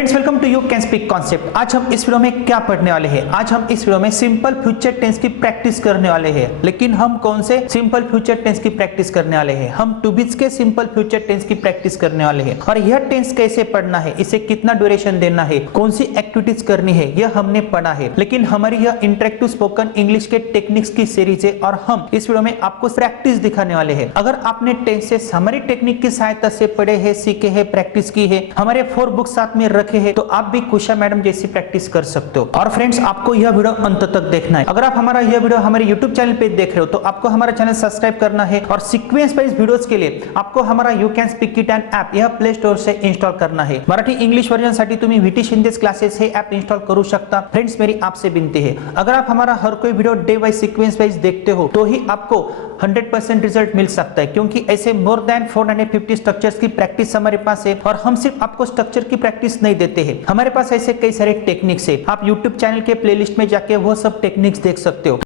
Friends welcome to you can speak concept. आज हम इस वीडियो में क्या पढ़ने वाले हैं? आज हम इस वीडियो में सिंपल फ्यूचर टेंस की प्रैक्टिस करने वाले हैं। लेकिन हम कौन से सिंपल फ्यूचर टेंस की प्रैक्टिस करने वाले हैं? हम टू बीच के सिंपल फ्यूचर टेंस की प्रैक्टिस करने वाले हैं। और यह टेंस कैसे पढ़ना है, इसे कितना ड्यूरेशन देना है, कौन सी एक्टिविटीज करनी है, यह हमने पढ़ा है। लेकिन हमारी यह इंटरेक्टिव स्पोकन इंग्लिश के टेक्निक्स की सीरीज है और हम इस वीडियो में आपको प्रैक्टिस दिखाने वाले हैं। अगर आपने टेंसेस हमारी टेक्निक की सहायता से पढ़े हैं, सीखे हैं, प्रैक्टिस की है, हमारे 4 बुक साथ में रखे हैं, तो आप भी कुशा मैडम जैसी प्रैक्टिस कर सकते हो। और फ्रेंड्स आपको यह वीडियो अंत तक देखना है। अगर आप हमारा यह वीडियो हमारे YouTube चैनल पे देख रहे हो तो आपको हमारा चैनल सब्सक्राइब करना है और सीक्वेंस वाइज वीडियोस के लिए आपको हमारा you can speak it and app यह प्ले स्टोर से इंस्टॉल करना है। मराठी इंग्लिश वर्जन साठी तुम्ही VT शिंदे क्लासेस हे ऐप इंस्टॉल करू शकता। फ्रेंड्स मेरी आपसे विनती है, अगर आप हमारा हर कोई video day wise sequence wise देखते हो तो ही आपको 100% रिजल्ट मिल सकता है, क्योंकि ऐसे मोर देन 450 स्ट्रक्चर्स की प्रैक्टिस हमारे पास है। और हम सिर्फ आपको स्ट्रक्चर की प्रैक्टिस नहीं देते हैं, हमारे पास ऐसे कई सारे टेक्निक्स है। आप YouTube चैनल के प्लेलिस्ट में जाके वो सब टेक्निक्स देख सकते हो।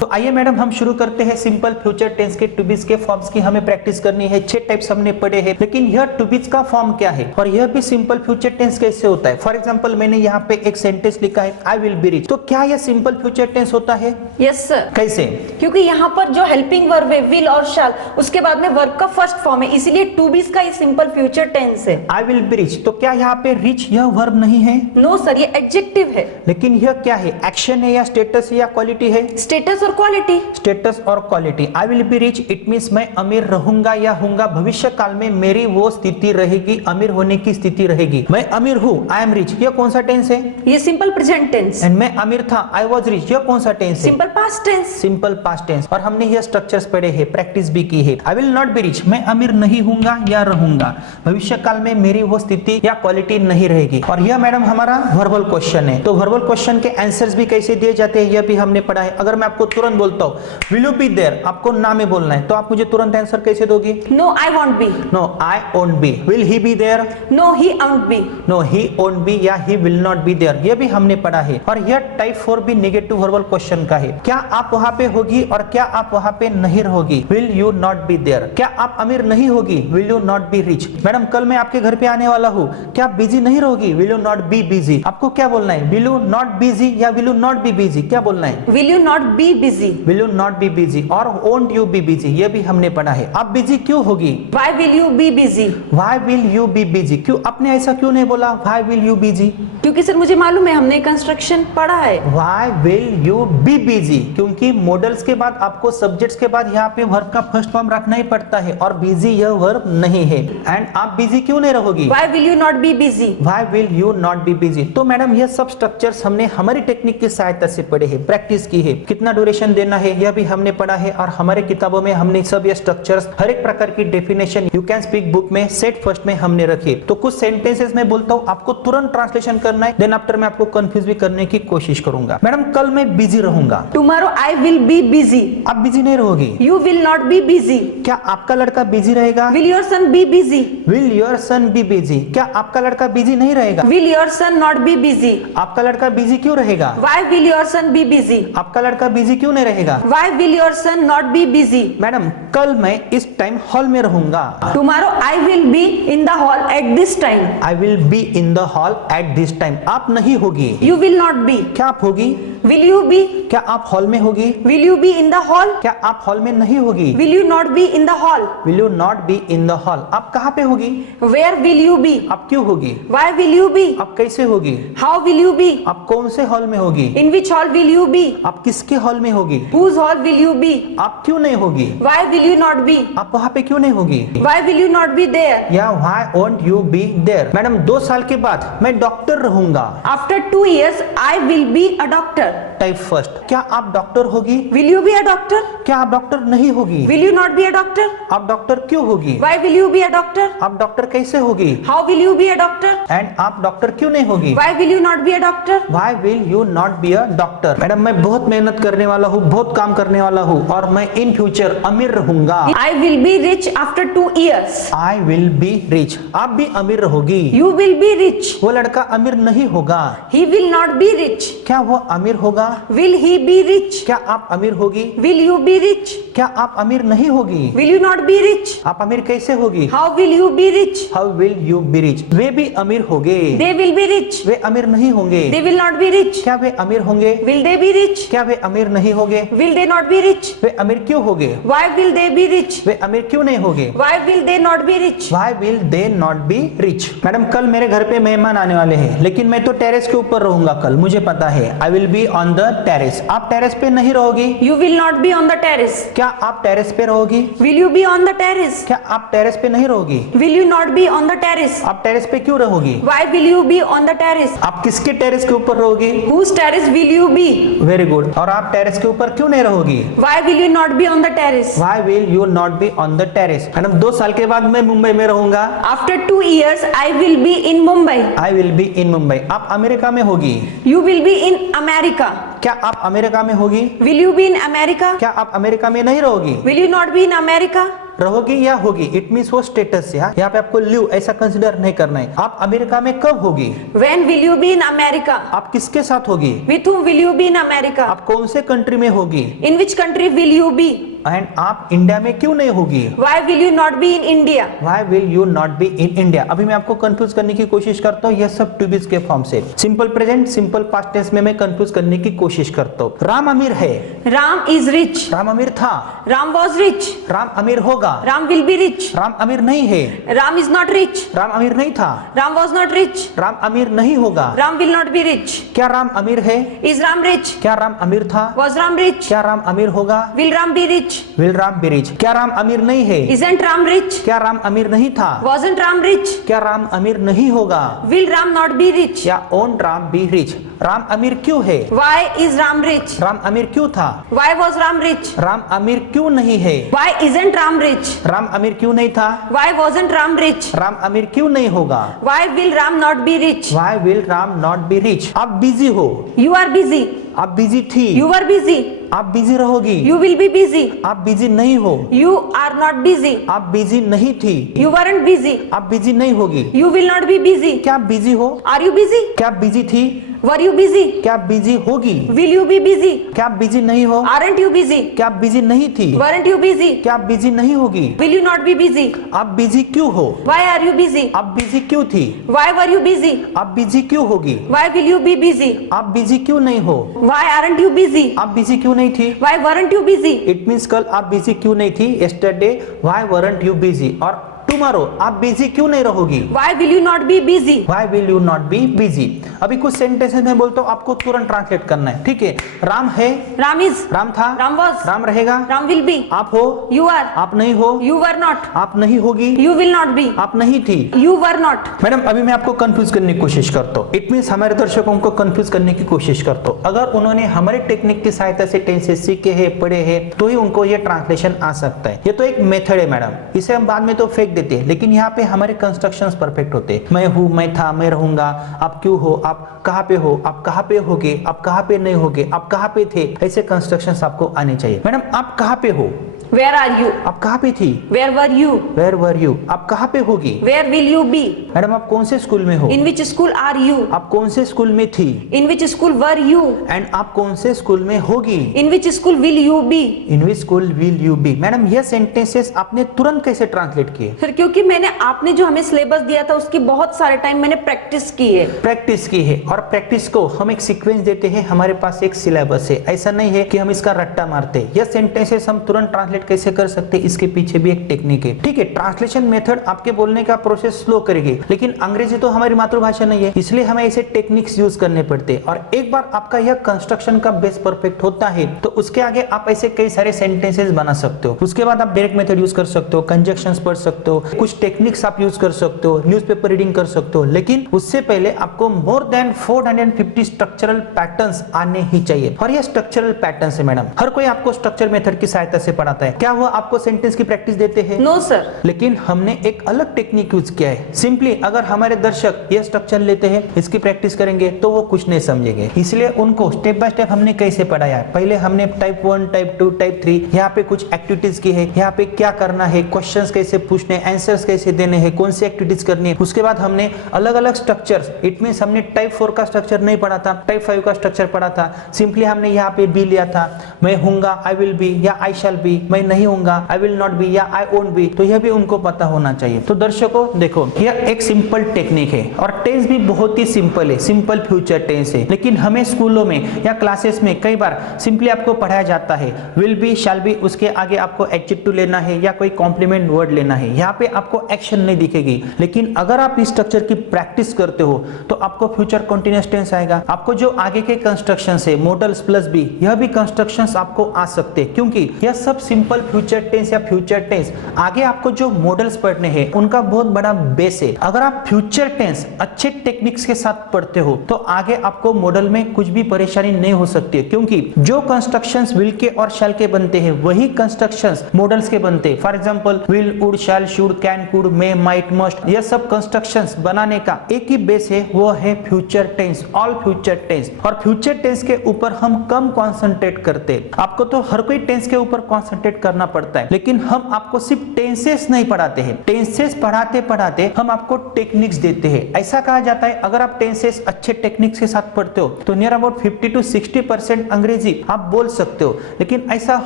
तो आइए मैडम हम शुरू करते हैं। सिंपल फ्यूचर टेंस के टू बीज के फॉर्म्स की हमें प्रैक्टिस करनी है। 6 टाइप्स हमने पढ़े हैं, लेकिन यह टू बीज का फॉर्म क्या है और यह भी सिंपल फ्यूचर टेंस कैसे होता है? फॉर एग्जांपल मैंने यहाँ पे एक सेंटेंस लिखा है, आई विल बी रिच। तो क्या यह सिंपल फ्यूचर टेंस होता है? Yes sir. कैसे? क्योंकि यहाँ पर जो हेल्पिंग वर्ब है विल और शैल, उसके बाद में वर्ब का फर्स्ट फॉर्म है, इसीलिए टू बीज का ये सिंपल फ्यूचर टेंस है। आई विल बी रिच, तो क्या यहाँ पे रिच यह वर्ब नहीं है? नो सर, ये एडजेक्टिव है। लेकिन यह क्या है? एक्शन है या स्टेटस है या क्वालिटी है? स्टेटस और क्वालिटी। स्टेटस और quality. I will be rich it means मैं अमीर रहूंगा या हूंगा, भविष्य काल में मेरी वो स्थिति रहेगी, अमीर होने की स्थिति रहेगी। मैं अमीर हूँ, आई एम रिच, यह कौन सा टेंस है? ये सिंपल प्रेजेंट टेंस। एंड मैं अमीर था, आई वाज रिच, यह कौन सा टेंस है? Simple past tense. Simple past tense. और हमने यह स्ट्रक्चर्स पढ़े हैं, प्रैक्टिस भी की है। I will not be rich, मैं अमीर नहीं हूंगा या रहूंगा, भविष्य काल में मेरी वो स्थिति या क्वालिटी नहीं रहेगी। और यह मैडम हमारा वर्बल क्वेश्चन है। तो वर्बल क्वेश्चन के आंसर्स भी कैसे दिए जाते हैं यह भी हमने पढ़ा है। अगर मैं आपको तुरंत बोलता हूँ विल यू बी देयर, आपको ना में बोलना है, तो आप मुझे तुरंत आंसर कैसे दोगी? No I want be. No I won't be. Will he be there? No he want be. No he won't be या he will not be there, यह भी हमने पढ़ा है। और यह टाइप 4 भी नेगेटिव वर्बल क्वेश्चन का है। क्या आप वहां पे होगी और क्या आप वहां पे नहीं रहोगी? Will you not be there. क्या आप अमीर नहीं होगी? Will you not be rich. Madam कल मैं आपके घर पे आने वाला हूँ, क्या आप बिजी नहीं रहोगी? Will you not be busy. आपको क्या बोलना है? विल यू नॉट बिजी या will you not be busy, क्या बोलना है? Will you not be busy. Will you not be busy और वोंट यू बी बिजी, यह भी हमने पढ़ा है। आप बिजी क्यों होगी? Why will you be busy. Why will you be busy, क्यों आपने ऐसा क्यों नहीं बोला व्हाई विल यू बिजी? क्योंकि सर मुझे मालूम है, हमने कंस्ट्रक्शन पढ़ा है। Why will you be busy, क्योंकि मॉडल्स के बाद आपको सब्जेक्ट्स के बाद यहाँ पे वर्ब का फर्स्ट फॉर्म रखना ही पड़ता है और बिजी यह वर्ब नहीं है। एंड आप बिजी क्यों नहीं रहोगी? Why will you not be busy. Why will you not be busy. तो मैडम यह सब स्ट्रक्चर्स हमने हमारी टेक्निक की सहायता से पढ़े हैं, प्रैक्टिस की है। कितना ड्यूरेशन देना है यह भी हमने पढ़ा है और हमारे किताबों में हमने सब ये स्ट्रक्चर्स हर एक प्रकार की definition you can speak book में सेट फर्स्ट में हमने रखी। तो कुछ सेंटेंसेस में बोलता हूँ, आपको तुरंत ट्रांसलेशन करना है, देन आफ्टर मैं आपको कंफ्यूज भी करने की कोशिश करूंगा। मैडम कल मैं बिजी रहूंगा। Tomorrow I will be busy. आप बिजी नहीं रहोगी। You will not be busy. क्या आपका लड़का बिजी रहेगा? Will your son be busy. Will your son be busy. क्या आपका लड़का बिजी नहीं रहेगा? Will your son not be busy. आपका लड़का बिजी क्यों रहेगा? Why will your son be busy. आपका लड़का बिजी क्यों नहीं रहेगा? Why will your son not be busy. Madam कल मैं इस टाइम हॉल में रहूंगा। Tomorrow I will be in the hall at this time. I will be in the hall at this time. आप नहीं होगी। You will not be. क्या आप होगी? Will you be. क्या आप हॉल में होगी? Will you be in the hall. क्या आप हॉल में नहीं होगी? Will you not be in the hall. Will you not be in the hall. आप कहाँ पे होगी? Where will you be. आप क्यों होगी? Why will you be. आप कैसे होगी? How will you be. आप कौन से हॉल में होगी? In which hall will you be. आप किसके हॉल में होगी? Whose hall will you be. आप क्यों नहीं होगी? Why will you not be. आप वहाँ पे क्यों नहीं होगी? Why will you not be there. या why won't you be there. Madam 2 साल के बाद मैं डॉक्टर रहूंगा। After 2 years I will be a doctor. Type first. क्या आप डॉक्टर होगी? Will you be a doctor. क्या आप डॉक्टर नहीं होगी? Will you not be a doctor. आप डॉक्टर क्यों होगी? Why will you be a doctor. आप डॉक्टर कैसे होगी? How will you be a doctor. And आप डॉक्टर क्यों नहीं होगी? Why will you not be a doctor. Why will you not be a doctor? Madam मैं बहुत मेहनत करने वाला हूँ, बहुत काम करने वाला हूँ और मैं इन फ्यूचर अमीर रहूंगा। आई will be rich after 2 years। I will be rich। आप भी अमीर रहोगी। You will be rich. वो लड़का अमीर नहीं होगा। ही विल नॉट बी रिच। क्या वो अमीर होगा? Will he be rich? क्या आप अमीर होगी? Will you be rich? क्या आप अमीर नहीं होगी? Will you not be rich? आप अमीर कैसे होगी? How will you be rich? How will you be rich? वे भी अमीर होंगे। They will be rich. वे अमीर नहीं होंगे। They will not be rich. क्या वे अमीर होंगे? Will they be rich? क्या वे अमीर नहीं होंगे? Will they not be rich? वे अमीर क्यों होंगे? Why will they be rich? वे अमीर क्यों नहीं होंगे? Why will they not be rich? Why will they not be rich? Madam कल मेरे घर पे मेहमान आने वाले हैं, लेकिन मैं तो टेरेस के ऊपर रहूंगा कल, मुझे पता है। I will be on the terrace. आप टेरेस पे नहीं रहोगी? You will not be on the terrace. क्या आप टेरेस पे रहोगी? Will you be on the terrace? क्या आप टेरेस पे नहीं रहोगी? Will you not be on the terrace? आप टेरेस पे क्यों रहोगी? Why will you be on the terrace? आप किसके टेरेस के ऊपर रहोगी? Whose terrace will you be? Very good. और आप टेरेस के ऊपर क्यों नहीं रहोगी? Why will you not be on the terrace? Why will you not be on the terrace? Madam 2 साल के बाद मैं मुंबई में रहूंगा। After 2 years, I will be in Mumbai. I will be in Mumbai. आप अमेरिका में होगी। You will be in America. क्या आप अमेरिका में होगी? Will you be in America? क्या आप अमेरिका में नहीं रहोगी? Will you not be in America? रहोगी या होगी? इट मीन्स वो स्टेटस है। यहाँ पे आपको लिव ऐसा कंसिडर नहीं करना है। आप अमेरिका में कब होगी? When will you be in America? आप किसके साथ होगी? With whom will you be in America? आप कौन से कंट्री में होगी? In which country will you be? And आप इंडिया में क्यों नहीं होगी? Why will you not be in India? Why will you not be in India? अभी मैं आपको कंफ्यूज करने की कोशिश करता हूँ, यह सब टू बीज के फॉर्म से। Simple present, simple past tense में मैं कंफ्यूज करने की कोशिश करता हूँ। राम अमीर है। Ram is rich. राम अमीर था। Ram was rich. राम अमीर होगा। Ram will be rich. Ram अमीर नहीं है। Ram is not rich. Ram अमीर नहीं था। Ram was not rich. Ram अमीर नहीं होगा। Ram will not be rich. क्या राम अमीर है? Is Ram rich? क्या राम अमीर था? Was Ram rich? क्या राम अमीर होगा? Will Ram be rich? Will Ram be rich? क्या राम अमीर नहीं है? Isn't Ram rich? क्या राम अमीर नहीं था? Wasn't Ram rich? क्या राम अमीर नहीं होगा? Will Ram not be rich? या own Ram be rich? Ram अमीर क्यों है? Why is Ram rich? Ram अमीर क्यों था? Why was Ram rich? Ram अमीर क्यों नहीं है? Why isn't Ram rich? Ram अमीर क्यों नहीं था? Why wasn't Ram rich? Ram अमीर क्यों नहीं होगा? Why will Ram not be rich? Why will Ram not be rich? आप बिजी हो। You are busy. आप बिजी थी। You were busy. आप बिजी रहोगी। You will be busy. आप बिजी नहीं हो। You are not busy. आप बिजी नहीं थी। You weren't busy. आप बिजी नहीं होगी। You will not be busy. क्या आप बिजी हो? Are you busy? क्या आप बिजी थी? Were you busy? क्या आप बिजी होगी? Will you be busy? क्या आप बिजी नहीं हो? Aren't you busy? क्या आप बिजी नहीं थी? Weren't you busy? क्या आप बिजी नहीं होगी? Will you not be busy? आप बिजी क्यों हो? Why are you busy? आप बिजी क्यों थी? Why were you busy? आप बिजी क्यों होगी? Why will you be busy? आप बिजी क्यों नहीं हो? Why aren't you busy? आप बिजी क्यों नहीं थी? Why weren't you busy? It means कल आप बिजी क्यों नहीं थी? Yesterday why weren't you busy? और टुमारो आप बिजी क्यों नहीं रहोगी? Why will you not be busy? Why will you not be busy? अभी कुछ सेंटेंसेस में बोलता हूँ, आपको तुरंत ट्रांसलेट करना है, ठीक है? राम है। Ram is. राम था। Ram was. राम रहेगा। Ram will be. आप हो। You are. आप नहीं हो। You were not. आप नहीं होगी। You will not be. आप नहीं थी। You were not. मैडम अभी मैं आपको कंफ्यूज करने की कोशिश करता हूँ। इट मीन्स हमारे दर्शकों को कंफ्यूज करने की कोशिश करता हूँ। अगर उन्होंने हमारे टेक्निक की सहायता से टेंसेस सीखे हैं, पढ़े हैं, तो ही उनको ये ट्रांसलेशन आ सकता है। ये तो एक मेथड है मैडम, इसे हम बाद में तो फेंक देते हैं, लेकिन यहाँ पे हमारे कंस्ट्रक्शंस परफेक्ट होते हैं। मैं हूँ, मैं था, मैं रहूंगा, आप क्यों हो, आप कहाँ पे हो, आप कहाँ पे होगे, आप कहाँ पे नहीं होगे, आप कहाँ पे थे, ऐसे कंस्ट्रक्शंस आपको आने चाहिए। मैडम आप कहाँ पे हो? Where are you? आप कहाँ पे थी? Where were you? Where were you? आप कहाँ पे होगी? Where will you be? मैडम आप कौन से स्कूल में हो? In which school are you? आप कौन से स्कूल में थी? In which school were you? And आप कौन से स्कूल में होगी? In which school will you be? In which school will you be? Madam ये सेंटेंसेस आपने तुरंत कैसे ट्रांसलेट किए? फिर क्योंकि मैंने आपने जो हमें सिलेबस दिया था उसकी बहुत सारे टाइम मैंने प्रैक्टिस की है। प्रैक्टिस की है, और प्रैक्टिस को हम एक सीक्वेंस देते हैं, हमारे पास एक सिलेबस है। ऐसा नहीं है कि हम इसका रट्टा मारते हैं। ये सेंटेंसेस हम तुरंत ट्रांसलेट कैसे कर सकते हैं, इसके पीछे भी एक टेक्निक है, ठीक है? ट्रांसलेशन मेथड आपके बोलने का प्रोसेस स्लो करेगी, लेकिन अंग्रेजी तो हमारी मातृभाषा नहीं है, इसलिए हमें ऐसे टेक्निक्स यूज करने पड़ते हैं। और एक बार आपका यह कंस्ट्रक्शन का बेस परफेक्ट होता है, तो उसके आगे आप ऐसे कई सारे सेंटेंसेस बना सकते हो। उसके बाद आप डायरेक्ट मेथड यूज कर सकते हो, कंजक्शंस पढ़ सकते हो, कुछ टेक्निक्स आप यूज कर सकते हो, न्यूज़पेपर रीडिंग कर सकते हो, लेकिन उससे पहले आपको मोर देन 450 स्ट्रक्चरल पैटर्न्स आने ही चाहिए। और ये स्ट्रक्चरल पैटर्न्स है मैडम, हर कोई आपको स्ट्रक्चर मेथड की सहायता से पढ़ाता है। है। क्या वो आपको सेंटेंस की प्रैक्टिस देते हैं? No sir. लेकिन हमने एक अलग टेक्निक यूज किया है। सिंपली अगर हमारे दर्शक ये स्ट्रक्चर लेते हैं, इसकी प्रैक्टिस करेंगे तो वो कुछ नहीं समझेंगे। इसलिए उनको स्टेप बाय स्टेप हमने कैसे पढ़ाया है। पहले हमने टाइप 1, टाइप 2, टाइप 3 यहाँ पे कुछ एक्टिविटीज की है, यहाँ पे क्या करना है, क्वेश्चंस कैसे पूछने, आंसर्स कैसे देने हैं, कौन सी एक्टिविटीज करनी है। उसके बाद हमने अलग अलग स्ट्रक्चर्स, इट मींस हमने टाइप 4 का स्ट्रक्चर नहीं पढ़ा था, टाइप 5 का स्ट्रक्चर पढ़ा था। सिंपली हमने यहाँ पे बी लिया था, मैं हूंगा आई विल बी या आई शैल बी, मैं नहीं हूंगा आई विल नॉट बी या आई वोंट बी। तो यह भी उनको पता होना चाहिए। तो दर्शकों देखो, यह एक सिंपल टेक्निक है और टेंस भी बहुत ही सिंपल है, सिंपल फ्यूचर टेंस है। लेकिन हमें स्कूलों में या क्लासेस में कई बार सिंपली आपको पढ़ाया जाता है विल बी, शैल बी, उसके आगे आपको एडजेक्टिव लेना है या कोई कॉम्प्लीमेंट वर्ड लेना है। यहाँ पे आपको एक्शन नहीं दिखेगी। लेकिन अगर आप इस स्ट्रक्चर की प्रैक्टिस करते हो तो आपको फ्यूचर कंटीन्यूअस टेंस आएगा। आपको जो आगे के कंस्ट्रक्शन है, मॉडल्स प्लस बी, यह भी कंस्ट्रक्शंस आपको आ सकते हैं, क्योंकि यह सब सिंपल फ्यूचर टेंस या फ्यूचर टेंस आगे आपको जो मॉडल्स पढ़ने हैं उनका बहुत बड़ा बेस है। अगर आप फ्यूचर टेंस अच्छे टेक्निक्स के साथ पढ़ते हो तो आगे आपको मॉडल में कुछ भी परेशानी नहीं हो सकती है, क्योंकि जो कंस्ट्रक्शंस विल के और शैल के बनते हैं वही कंस्ट्रक्शंस मॉडल्स के बनते हैं। For example will, would, shall, should, can, could, may, might, must, यह सब कंस्ट्रक्शंस बनाने का एक ही बेस है, वो है future tense, all future tense. और फ्यूचर टेंस के ऊपर हम कम कॉन्सेंट्रेट करते हैं। आपको तो हर कोई टेंस के ऊपर कॉन्सेंट्रेट करना पड़ता है, लेकिन हम आपको सिर्फ टेंसेस नहीं पढ़ाते हैं। टेंसेस पढ़ाते पढ़ाते हम आपको टेक्निक्स देते हैं। ऐसा कहा जाता है अगर आप टेंसेस अच्छे टेक्निक्स के साथ पढ़ते हो तो नियर अबाउट 50 to 60% अंग्रेजी आप बोल सकते हो। लेकिन ऐसा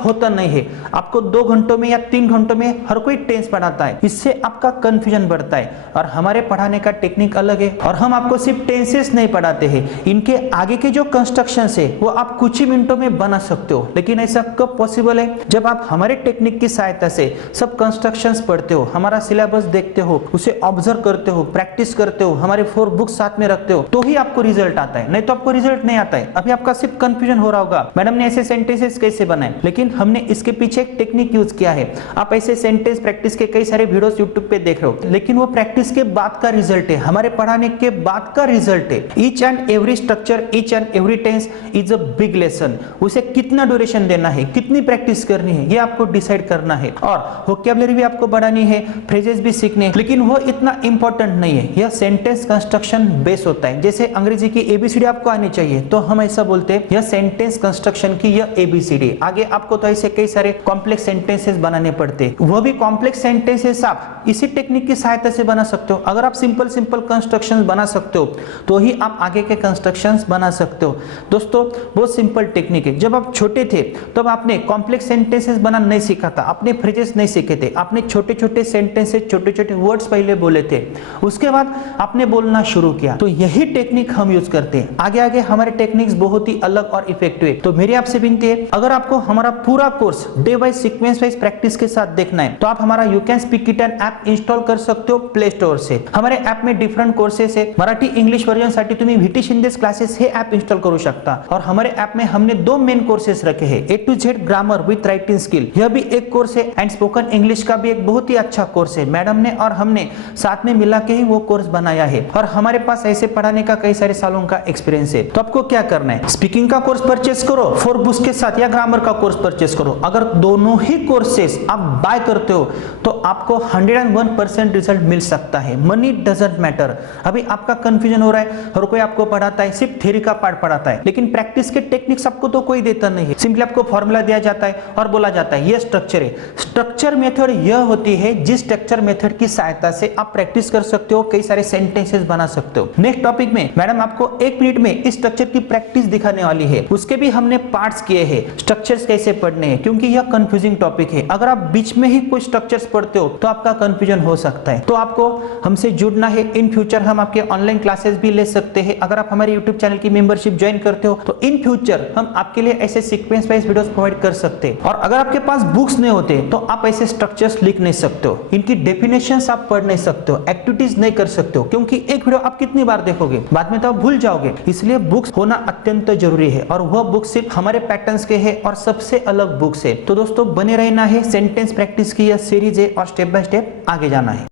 होता नहीं है। आपको 2 घंटों में या 3 घंटों में हर कोई टेंस पढ़ाता है, इससे आपका कंफ्यूजन बढ़ता है। और हमारे पढ़ाने का टेक्निक अलग है और हम आपको सिर्फ टेंसेस नहीं पढ़ाते हैं, इनके आगे के जो कंस्ट्रक्शंस है वो आप कुछ ही मिनटों में बना सकते हो। लेकिन ऐसा कब पॉसिबल है? जब आप हमारे टेक्निक की सहायता से सब कंस्ट्रक्शंस पढ़ते हो, हमारा सिलेबस देखते हो, उसे ऑब्जर्व करते हो, प्रैक्टिस करते हो, हमारे 4 बुक्स साथ में रखते हो, तो ही आपको रिजल्ट आता है, नहीं तो आपको रिजल्ट नहीं आता है। अभी आपका सिर्फ कंफ्यूजन हो रहा होगा, मैडम ने ऐसे सेंटेंसेस कैसे बनाए, लेकिन हमने इसके पीछे एक टेक्निक यूज किया है। आप ऐसे सेंटेंस प्रैक्टिस के कई सारे वीडियोस यूट्यूब पे देख रहे हो, लेकिन वो प्रैक्टिस के बाद का रिजल्ट है, हमारे पढ़ाने के बाद का रिजल्ट है। Each and every structure, each and every tense is a big lesson. उसे कितना ड्यूरेशन देना है, कितनी प्रैक्टिस करनी है, ये आपको डिसाइड करना है। और वोकैबुलरी भी आपको बढ़ानी है, फ्रेजेस भी सीखने, लेकिन वो इतना इंपॉर्टेंट नहीं है। यह सेंटेंस कंस्ट्रक्शन बेस होता है। जैसे अंग्रेजी की एबीसीडी आपको आनी चाहिए, तो हम ऐसा बोलते हैं यह सेंटेंस कंस्ट्रक्शन की यह एबीसीडी। आगे आपको तो ऐसे कई सारे कॉम्प्लेक्स सेंटेंसेस बनाने पड़ते हैं, वो भी कॉम्प्लेक्स सेंटेंसेस आप इसी टेक्निक की सहायता से बना सकते हो। अगर आप सिंपल सिंपल कंस्ट्रक्शंस बना सकते हो तो ही आप आगे के कंस्ट्रक्शंस बना सकते हो। दोस्तों बहुत सिंपल टेक्निक है। जब आप छोटे थे तब आपने कॉम्प्लेक्स सेंटेंसेस बनाना नहीं सीखा था, आपने फ्रेजेस नहीं सीखे थे, आपने छोटे छोटे सेंटेंसेस, छोटे छोटे वर्ड्स पहले बोले थे, उसके बाद आपने बोलना शुरू किया। तो यही टेक्निक हम यूज करते हैं। आगे आगे हमारे टेक्निक्स बहुत ही अलग और इफेक्टिव है। तो मेरी आपसे विनती है, अगर आपको हमारा पूरा course day wise sequence wise practice के साथ देखना है तो आप हमारा you can speak it app install कर सकते हो प्ले स्टोर से। हमारे ऐप में डिफरंट कोर्सेस है। मराठी इंग्लिश वर्जन साठी तुम्ही व्हीटी शिंदेस क्लासेस हे ऐप इंस्टॉल करू शकता। और हमारे ऐप में हमने 2 मेन कोर्सेस रखे हैं, A to Z grammar with writing skill, यह भी एक कोर्स है, एंड स्पोकन इंग्लिश का भी एक बहुत ही अच्छा कोर्स है। मैडम ने और हमने साथ में मिला के ही वो कोर्स बनाया है और हमारे पास ऐसे पढ़ाने का कई सारे सालों का एक्सपीरियंस है। तो आपको क्या करना है, स्पीकिंग का कोर्स परचेस करो 4 बुक्स के साथ, या ग्रामर का कोर्स परचेस करो। अगर दोनों ही कोर्सेस आप बाय करते हो तो आपको 101% रिजल्ट मिल सकता है। Money doesn't matter. अभी आपका कंफ्यूजन हो रहा है, हर कोई आपको पढ़ाता है, सिर्फ थ्योरी का पार्ट पढ़ाता है, लेकिन प्रैक्टिस के टेक्निक्स आपको तो कोई देता नहीं है। सिंपली आपको फॉर्मूला दिया जाता है और बोला जाता है ये स्ट्रक्चर है। स्ट्रक्चर मेथड यह होती है जिस स्ट्रक्चर मेथड की सहायता से आप प्रैक्टिस कर सकते हो, कई सारे सेंटेंसेस बना सकते हो। नेक्स्ट टॉपिक में मैडम आपको 1 मिनट में इस स्ट्रक्चर की प्रैक्टिस दिखाने वाली है। उसके भी हमने पार्ट्स किए हैं, स्ट्रक्चर्स कैसे पढ़ने हैं, क्योंकि यह कंफ्यूजिंग टॉपिक है। अगर आप बीच में ही कुछ स्ट्रक्चर्स पढ़ते हो तो आपका कंफ्यूजन हो सकता है। तो आपको हमसे जुड़ना है। इन फ्यूचर हम आपके ऑनलाइन क्लासेस भी ले सकते हैं। अगर आप हमारे यूट्यूब चैनल की मेंबरशिप ज्वाइन करते हो तो इन फ्यूचर हम आपके लिए ऐसे सीक्वेंस वाइज वीडियोस प्रोवाइड कर सकते हैं। और अगर आपके पास बुक्स नहीं होते तो आप ऐसे स्ट्रक्चर्स लिख नहीं सकते हो, इनकी डेफिनेशंस आप पढ़ नहीं सकते हो, एक्टिविटीज नहीं कर सकते हो, क्योंकि एक वीडियो आप कितनी बार देखोगे, बाद में तो आप भूल जाओगे। इसलिए बुक्स होना अत्यंत जरूरी है और वह बुक सिर्फ हमारे पैटर्न्स के हैं और सबसे अलग बुक्स है। तो दोस्तों बने रहना है, सेंटेंस प्रैक्टिस की यह सीरीज है और स्टेप बाय स्टेप आगे जाना है।